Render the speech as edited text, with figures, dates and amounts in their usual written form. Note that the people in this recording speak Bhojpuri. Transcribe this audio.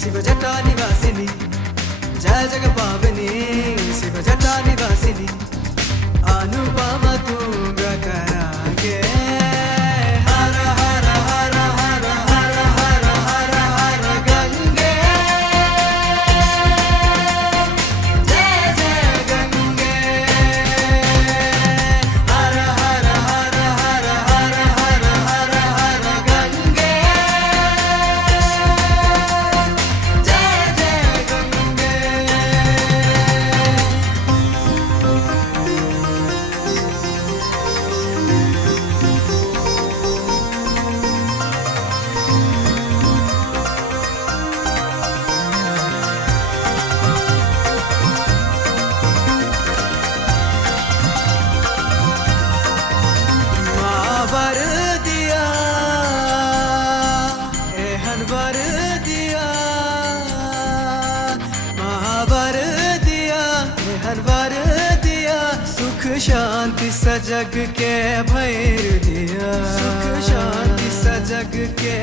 शिव जटा निवासिनी जय जग पावनी शिव जटा निवासिनी अनुपम तुंग करागे हर हर हर हर हर हर हर हर गंगे जय जय गंगे हर हर हर हर हर हर हर हर गंगे वर दिया एहन वर दिया महावर दिया एहन वर दिया सुख शांति सजग के भैर दिया सुख शांति सजग के